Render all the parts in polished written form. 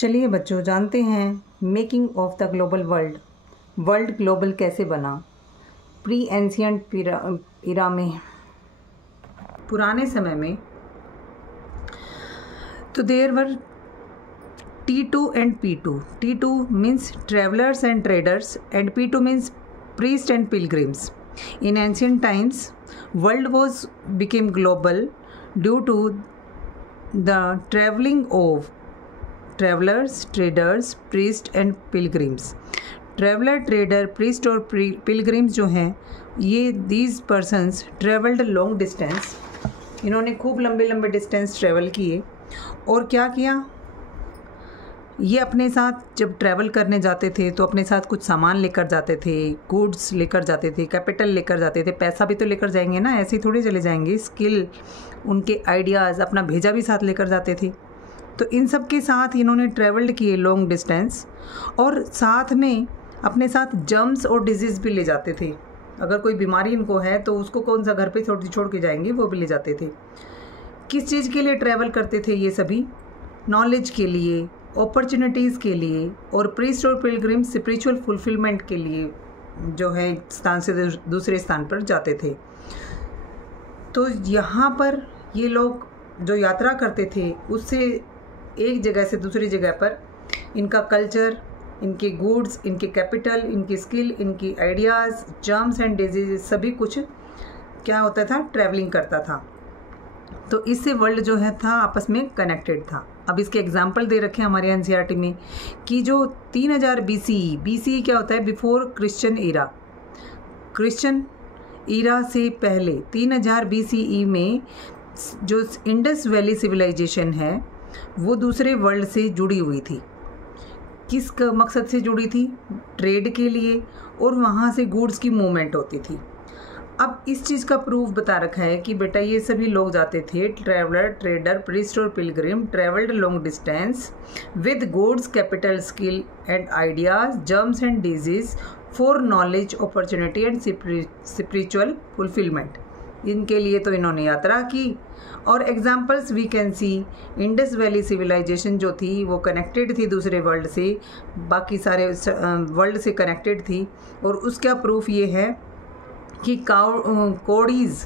चलिए बच्चों, जानते हैं making of the global world. World global कैसे बना। प्री एंशियंट इरा में, पुराने समय में, तो there were T2 and P2. T2 means travelers and traders and P2 means priests and pilgrims. In ancient times, world became global due to the traveling of travelers, traders, priests and pilgrims. Traveller, trader, priest और pilgrims जो हैं, ये these persons travelled long distance. इन्होंने खूब लंबे लंबे distance travel किए और क्या किया, ये अपने साथ जब ट्रैवल करने जाते थे तो अपने साथ कुछ सामान लेकर जाते थे, गुड्स लेकर जाते थे, कैपिटल लेकर जाते थे, पैसा भी तो लेकर जाएंगे ना, ऐसे ही थोड़ी चले जाएंगे। स्किल, उनके आइडियाज़, अपना भेजा भी साथ लेकर जाते थे। तो इन सब के साथ इन्होंने ट्रैवल्ड किए लॉन्ग डिस्टेंस, और साथ में अपने साथ जर्म्स और डिजीज़ भी ले जाते थे। अगर कोई बीमारी इनको है तो उसको कौन सा घर पे छोड़ के जाएंगे, वो भी ले जाते थे। किस चीज़ के लिए ट्रैवल करते थे ये सभी? नॉलेज के लिए, अपॉर्चुनिटीज़ के लिए, और प्रीस्ट और पिलग्रिम स्पिरिचुअल फुलफिलमेंट के लिए जो है एक स्थान से दूसरे स्थान पर जाते थे। तो यहाँ पर ये लोग जो यात्रा करते थे उससे एक जगह से दूसरी जगह पर इनका कल्चर, इनके गुड्स, इनके कैपिटल, इनकी स्किल, इनकी आइडियाज़, जर्म्स एंड डिजीज, सभी कुछ क्या होता था, ट्रैवलिंग करता था। तो इससे वर्ल्ड जो है था आपस में कनेक्टेड था। अब इसके एग्जाम्पल दे रखे हैं हमारे एनसीईआरटी में कि जो 3000 BCE क्या होता है, before Christian era. Christian era से पहले 3000 BCE में जो इंडस वैली सिविलाइजेशन है वो दूसरे वर्ल्ड से जुड़ी हुई थी। किस मकसद से जुड़ी थी? ट्रेड के लिए, और वहाँ से गुड्स की मूवमेंट होती थी। अब इस चीज़ का प्रूफ बता रखा है कि बेटा ये सभी लोग जाते थे, ट्रैवलर, ट्रेडर, प्रीस्ट और pilgrim, travelled long distance with goods, capital, skill and ideas, germs and disease for knowledge, opportunity and spiritual fulfilment. इनके लिए तो इन्होंने यात्रा की। और examples we can see, Indus Valley civilisation जो थी वो कनेक्टेड थी दूसरे वर्ल्ड से, बाकी सारे वर्ल्ड से कनेक्टेड थी। और उसका प्रूफ ये है कि कोड़ीज़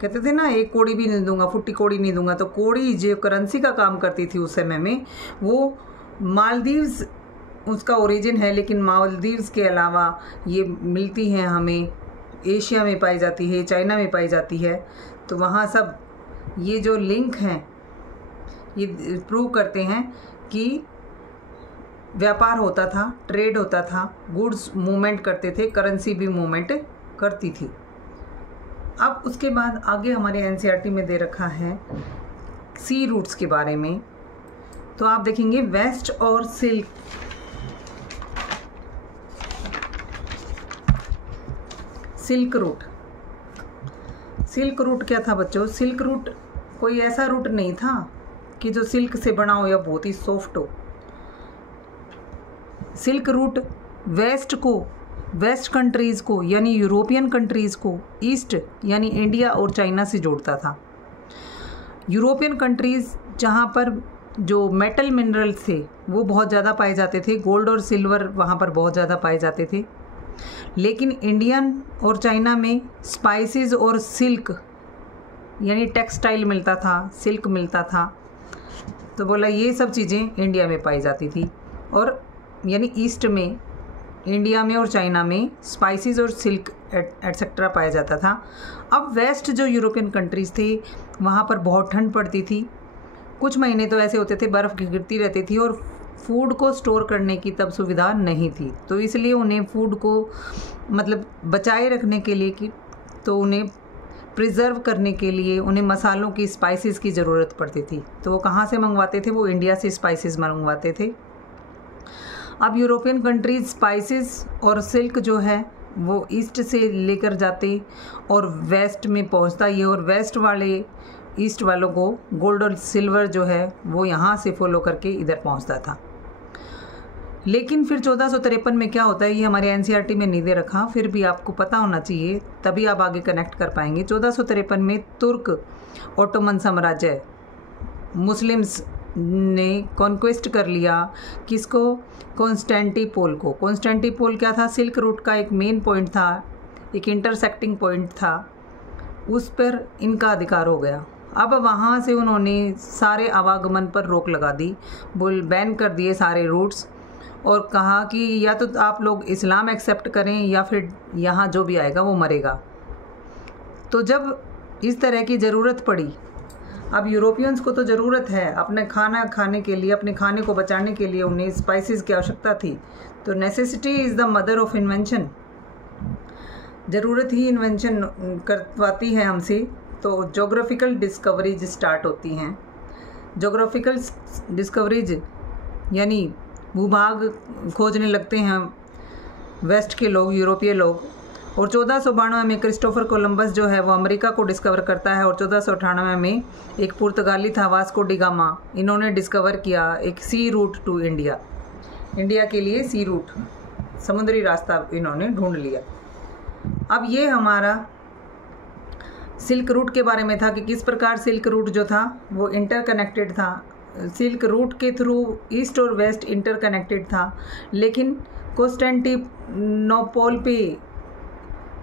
कहते थे ना, एक कोड़ी भी नहीं दूंगा, फुट्टी कोड़ी नहीं दूंगा। तो कोड़ी जो करेंसी का काम करती थी उस समय में, वो मालदीव्स उसका ओरिजिन है, लेकिन मालदीव्स के अलावा ये मिलती हैं हमें एशिया में पाई जाती है, चाइना में पाई जाती है। तो वहाँ सब ये जो लिंक हैं ये प्रूव करते हैं कि व्यापार होता था, ट्रेड होता था, गुड्स मूवमेंट करते थे, करेंसी भी मूवमेंट करती थी। अब उसके बाद आगे हमारे एनसीईआरटी में दे रखा है सी रूट्स के बारे में। तो आप देखेंगे वेस्ट और silk, silk route. Silk route क्या था बच्चों? सिल्क रूट कोई ऐसा रूट नहीं था कि जो सिल्क से बना हो या बहुत ही सॉफ्ट हो। सिल्क रूट वेस्ट को, वेस्ट कंट्रीज़ को यानी यूरोपियन कंट्रीज़ को ईस्ट यानी इंडिया और चाइना से जोड़ता था। यूरोपियन कंट्रीज़ जहाँ पर जो मेटल मिनरल्स थे वो बहुत ज़्यादा पाए जाते थे, गोल्ड और सिल्वर वहाँ पर बहुत ज़्यादा पाए जाते थे। लेकिन इंडियन और चाइना में स्पाइसेस और सिल्क यानी टेक्सटाइल मिलता था, सिल्क मिलता था। तो बोला ये सब चीज़ें इंडिया में पाई जाती थी, और यानी ईस्ट में, इंडिया में और चाइना में स्पाइसेस और सिल्क एटसेट्रा पाया जाता था। अब वेस्ट जो यूरोपियन कंट्रीज़ थे वहाँ पर बहुत ठंड पड़ती थी, कुछ महीने तो ऐसे होते थे बर्फ़ गिरती रहती थी, और फूड को स्टोर करने की तब सुविधा नहीं थी। तो इसलिए उन्हें फूड को मतलब बचाए रखने के लिए कि तो उन्हें प्रिजर्व करने के लिए उन्हें मसालों की, स्पाइसेस की ज़रूरत पड़ती थी। तो वो कहाँ से मंगवाते थे? वो इंडिया से स्पाइसेस मंगवाते थे। अब यूरोपियन कंट्रीज स्पाइसेस और सिल्क जो है वो ईस्ट से लेकर जाते और वेस्ट में पहुँचता ये, और वेस्ट वाले ईस्ट वालों को गोल्ड और सिल्वर जो है वो यहाँ से फॉलो करके इधर पहुँचता था। लेकिन फिर 1453 में क्या होता है, ये हमारे एनसीईआरटी में नहीं दे रखा, फिर भी आपको पता होना चाहिए, तभी आप आगे कनेक्ट कर पाएंगे। 1453 में तुर्क ओटोमन साम्राज्य मुस्लिम्स ने कॉन्क्वेस्ट कर लिया किसको, कॉन्स्टेंटिनोपल को। कॉन्स्टेंटिनोपल क्या था, सिल्क रूट का एक मेन पॉइंट था, एक इंटरसेक्टिंग पॉइंट था, उस पर इनका अधिकार हो गया। अब वहाँ से उन्होंने सारे आवागमन पर रोक लगा दी, बैन कर दिए सारे रूट्स, और कहा कि या तो आप लोग इस्लाम एक्सेप्ट करें या फिर यहाँ जो भी आएगा वो मरेगा। तो जब इस तरह की ज़रूरत पड़ी, अब यूरोपियंस को तो ज़रूरत है अपने खाना खाने के लिए, अपने खाने को बचाने के लिए, उन्हें स्पाइसेस की आवश्यकता थी। तो necessity is the mother of invention, ज़रूरत ही इन्वेंशन करवाती है हमसे। तो जोग्राफिकल डिस्कवरीज स्टार्ट होती हैं। जोग्राफिकल डिस्कवरीज यानी भूभाग खोजने लगते हैं वेस्ट के लोग, यूरोपीय लोग। और 1492 में क्रिस्टोफर कोलंबस जो है वो अमेरिका को डिस्कवर करता है, और 1498 में एक पुर्तगाली था वास्को डी गामा, इन्होंने डिस्कवर किया एक सी रूट टू इंडिया। इंडिया के लिए सी रूट, समुद्री रास्ता इन्होंने ढूंढ लिया। अब ये हमारा सिल्क रूट के बारे में था कि किस प्रकार सिल्क रूट जो था वो इंटरकनेक्टेड था। सिल्क रूट के थ्रू ईस्ट और वेस्ट इंटरकनेक्टेड था, लेकिन कॉन्स्टेंटिनोपल पे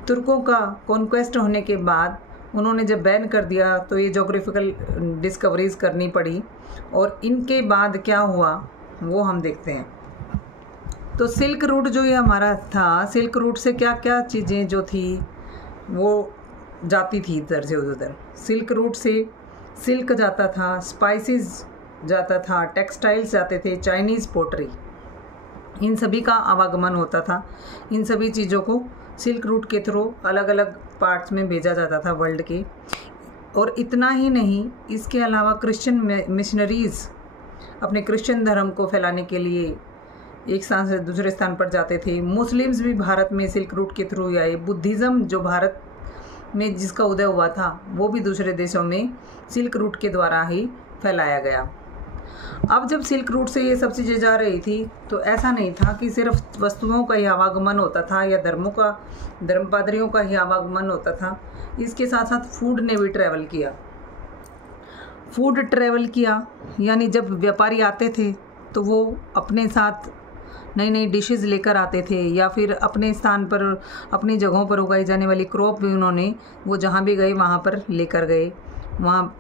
तुर्कों का कॉन्क्वेस्ट होने के बाद उन्होंने जब बैन कर दिया तो ये जोग्राफिकल डिस्कवरीज करनी पड़ी। और इनके बाद क्या हुआ वो हम देखते हैं। तो सिल्क रूट जो ये हमारा था, सिल्क रूट से क्या क्या चीज़ें जो थी वो जाती थी इधर से उधर। सिल्क रूट से सिल्क जाता था, स्पाइसेस जाता था, टेक्सटाइल्स जाते थे, चाइनीज़ पोट्री, इन सभी का आवागमन होता था। इन सभी चीज़ों को सिल्क रूट के थ्रू अलग अलग पार्ट्स में भेजा जाता था वर्ल्ड के। और इतना ही नहीं, इसके अलावा क्रिश्चियन मिशनरीज़ अपने क्रिश्चियन धर्म को फैलाने के लिए एक स्थान से दूसरे स्थान पर जाते थे। मुस्लिम्स भी भारत में सिल्क रूट के थ्रू आए। बुद्धिज़्म जो भारत में जिसका उदय हुआ था वो भी दूसरे देशों में सिल्क रूट के द्वारा ही फैलाया गया। अब जब सिल्क रूट से ये सब चीज़ें जा रही थी तो ऐसा नहीं था कि सिर्फ वस्तुओं का ही आवागमन होता था या धर्म पादरियों का ही आवागमन होता था। इसके साथ साथ फूड ने भी ट्रैवल किया। फूड ट्रैवल किया यानी जब व्यापारी आते थे तो वो अपने साथ नई नई डिशेस लेकर आते थे, या फिर अपने स्थान पर अपनी जगहों पर उगाई जाने वाली क्रॉप भी उन्होंने वो जहाँ भी गए वहाँ पर लेकर गए। वहाँ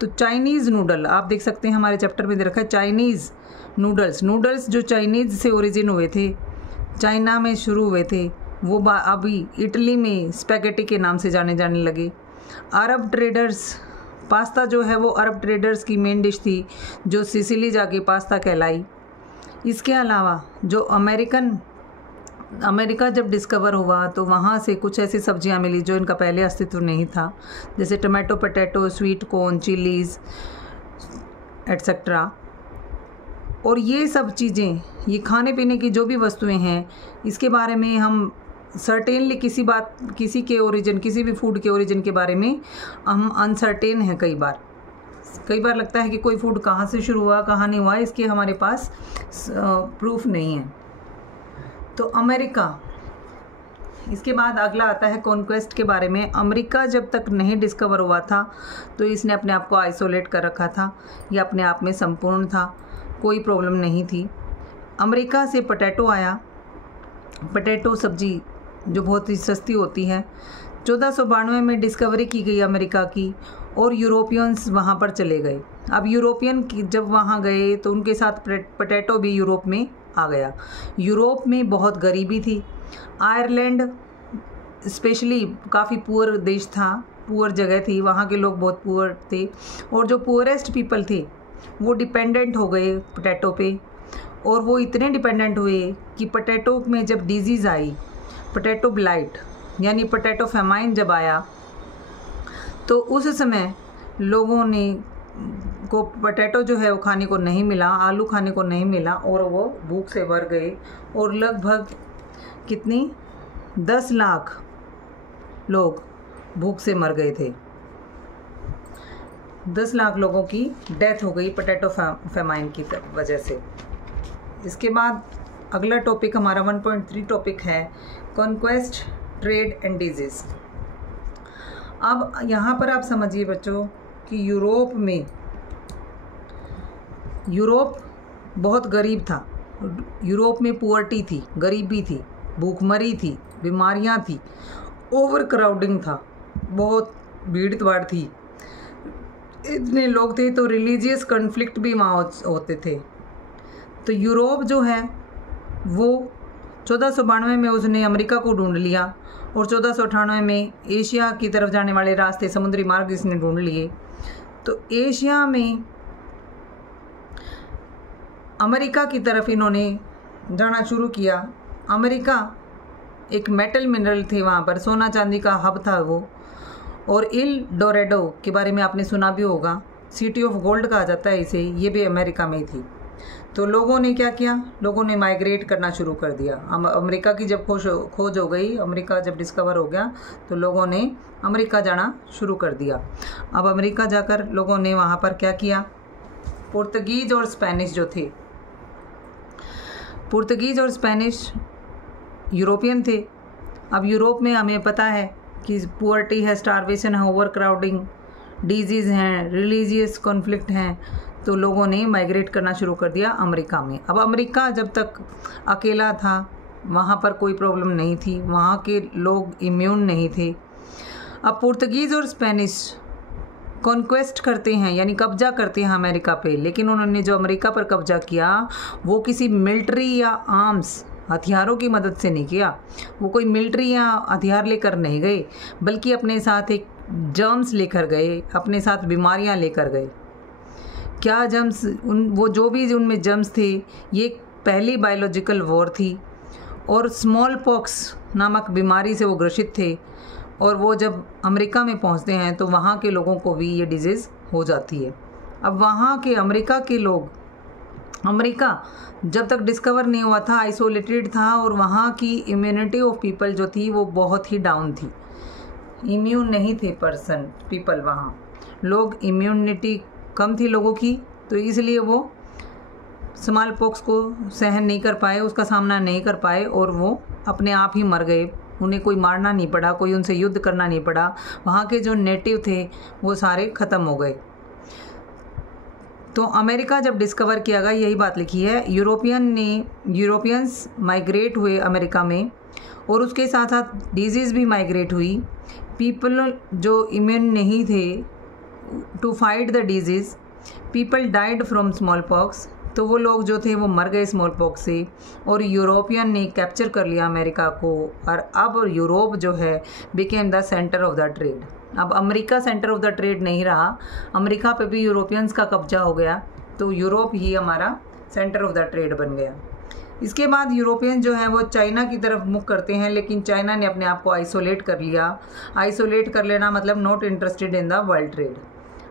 तो चाइनीज़ नूडल आप देख सकते हैं, हमारे चैप्टर में दे रखा है चाइनीज़ नूडल्स जो चाइनीज़ से ओरिजिन हुए थे, चाइना में शुरू हुए थे, वो अभी इटली में स्पैगेटी के नाम से जाने लगे। अरब ट्रेडर्स, पास्ता जो है वो अरब ट्रेडर्स की मेन डिश थी जो सिसिली जाके पास्ता कहलाई। इसके अलावा जो अमेरिका जब डिस्कवर हुआ तो वहाँ से कुछ ऐसी सब्जियाँ मिली जो इनका पहले अस्तित्व नहीं था, जैसे tomato, potato, sweet corn, chillies etcetera. और ये सब चीज़ें, ये खाने पीने की जो भी वस्तुएं हैं, इसके बारे में हम सर्टेनली किसी के ओरिजिन, किसी भी फूड के ओरिजिन के बारे में हम अनसर्टेन हैं। कई बार लगता है कि कोई फूड कहाँ से शुरू हुआ कहाँ नहीं हुआ, इसके हमारे पास प्रूफ नहीं है। तो अमेरिका, इसके बाद अगला आता है कॉन्क्वेस्ट के बारे में। अमेरिका जब तक नहीं डिस्कवर हुआ था तो इसने अपने आप को आइसोलेट कर रखा था, यह अपने आप में संपूर्ण था, कोई प्रॉब्लम नहीं थी। अमेरिका से पोटैटो आया, पोटैटो सब्जी जो बहुत ही सस्ती होती है। 1492 में डिस्कवरी की गई अमेरिका की, और यूरोपियंस वहाँ पर चले गए। अब यूरोपियन जब वहाँ गए तो उनके साथ पोटैटो भी यूरोप में आ गया। यूरोप में बहुत गरीबी थी। आयरलैंड स्पेशली काफ़ी पुअर देश था, पुअर जगह थी, वहाँ के लोग बहुत पुअर थे, और जो पुअरेस्ट पीपल थे वो डिपेंडेंट हो गए पोटैटो पे। और वो इतने डिपेंडेंट हुए कि पोटैटो में जब डिजीज़ आई, पोटैटो ब्लाइट यानी पोटैटो फेमाइन जब आया, तो उस समय लोगों ने को पोटैटो जो है वो खाने को नहीं मिला, आलू खाने को नहीं मिला, और वो भूख से मर गए। और लगभग कितनी 10 लाख लोग भूख से मर गए थे। 10 लाख लोगों की डेथ हो गई पोटैटो फेमाइन की वजह से। इसके बाद अगला टॉपिक हमारा 1.3 टॉपिक है कॉन्क्वेस्ट, ट्रेड एंड डिजीज़। अब यहाँ पर आप समझिए बच्चों कि यूरोप में यूरोप बहुत गरीब था, यूरोप में पुअर्टी थी, गरीबी थी, भूखमरी थी, बीमारियां थी, ओवर क्राउडिंग था, बहुत भीड़ भाड़ थी, इतने लोग थे, तो रिलीजियस कॉन्फ्लिक्ट भी वहाँ होते थे। तो यूरोप जो है वो 1492 में उसने अमेरिका को ढूंढ लिया और 1498 में एशिया की तरफ जाने वाले रास्ते, समुद्री मार्ग इसने ढूंढ लिए। तो एशिया में अमेरिका की तरफ इन्होंने जाना शुरू किया। अमेरिका एक मेटल मिनरल थे, वहाँ पर सोना चांदी का हब था वो। और इल डोरेडो के बारे में आपने सुना भी होगा, सिटी ऑफ गोल्ड कहा जाता है इसे, ये भी अमेरिका में ही थी। तो लोगों ने क्या किया, लोगों ने माइग्रेट करना शुरू कर दिया। अमेरिका की जब खोज हो गई, अमेरिका जब डिस्कवर हो गया, तो लोगों ने अमेरिका जाना शुरू कर दिया। अब अमेरिका जाकर लोगों ने वहाँ पर क्या किया, पुर्तगीज और स्पेनिश जो थे, पुर्तगीज और स्पेनिश यूरोपियन थे। अब यूरोप में हमें पता है कि पुअर्टी है, स्टारवेशन है, ओवर क्राउडिंग, डिजीज़ हैं, रिलीजियस कॉन्फ्लिक्ट हैं। तो लोगों ने माइग्रेट करना शुरू कर दिया अमेरिका में। अब अमेरिका जब तक अकेला था, वहाँ पर कोई प्रॉब्लम नहीं थी, वहाँ के लोग इम्यून नहीं थे। अब पुर्तगीज़ और स्पेनिश कॉन्क्वेस्ट करते हैं, यानी कब्जा करते हैं अमेरिका पे, लेकिन उन्होंने जो अमेरिका पर कब्जा किया वो किसी मिलिट्री या आर्म्स, हथियारों की मदद से नहीं किया। वो कोई मिलिट्री या हथियार लेकर नहीं गए, बल्कि अपने साथ एक जर्म्स लेकर गए, अपने साथ बीमारियां लेकर गए। क्या जर्म्स, वो जो भी उनमें जर्म्स थे, ये पहली बायोलॉजिकल वॉर थी और स्मॉल पॉक्स नामक बीमारी से वो ग्रसित थे। और वो जब अमेरिका में पहुंचते हैं तो वहाँ के लोगों को भी ये डिजीज़ हो जाती है। अब वहाँ के अमेरिका के लोग, अमेरिका जब तक डिस्कवर नहीं हुआ था आइसोलेटेड था, और वहाँ की इम्यूनिटी ऑफ पीपल जो थी वो बहुत ही डाउन थी, इम्यून नहीं थे पीपल, वहाँ लोग इम्यूनिटी कम थी लोगों की। तो इसलिए वो स्मॉल पॉक्स को सहन नहीं कर पाए, उसका सामना नहीं कर पाए और वो अपने आप ही मर गए। उन्हें कोई मारना नहीं पड़ा, कोई उनसे युद्ध करना नहीं पड़ा। वहाँ के जो नेटिव थे वो सारे ख़त्म हो गए। तो अमेरिका जब डिस्कवर किया गया, यही बात लिखी है, यूरोपियंस माइग्रेट हुए अमेरिका में, और उसके साथ साथ डिजीज़ भी माइग्रेट हुई। पीपल जो इम्यून नहीं थे to fight the disease, people died from smallpox. तो वो लोग जो थे वो मर गए स्मॉल पॉक्स से, और यूरोपियन ने कैप्चर कर लिया अमेरिका को। और अब यूरोप जो है became the centre of the trade. अब America centre of the trade नहीं रहा, अमेरिका पे भी यूरोपियंस का कब्जा हो गया, तो यूरोप ही हमारा सेंटर ऑफ द ट्रेड बन गया। इसके बाद यूरोपियन जो है वो चाइना की तरफ मुख करते हैं, लेकिन चाइना ने अपने आप को आइसोलेट कर लिया। आइसोलेट कर लेना मतलब not interested in the world trade.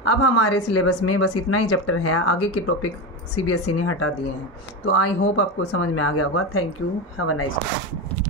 अब हमारे सिलेबस में बस इतना ही चैप्टर है, आगे के टॉपिक CBSE ने हटा दिए हैं। तो आई होप आपको समझ में आ गया होगा। Thank you, have a nice day.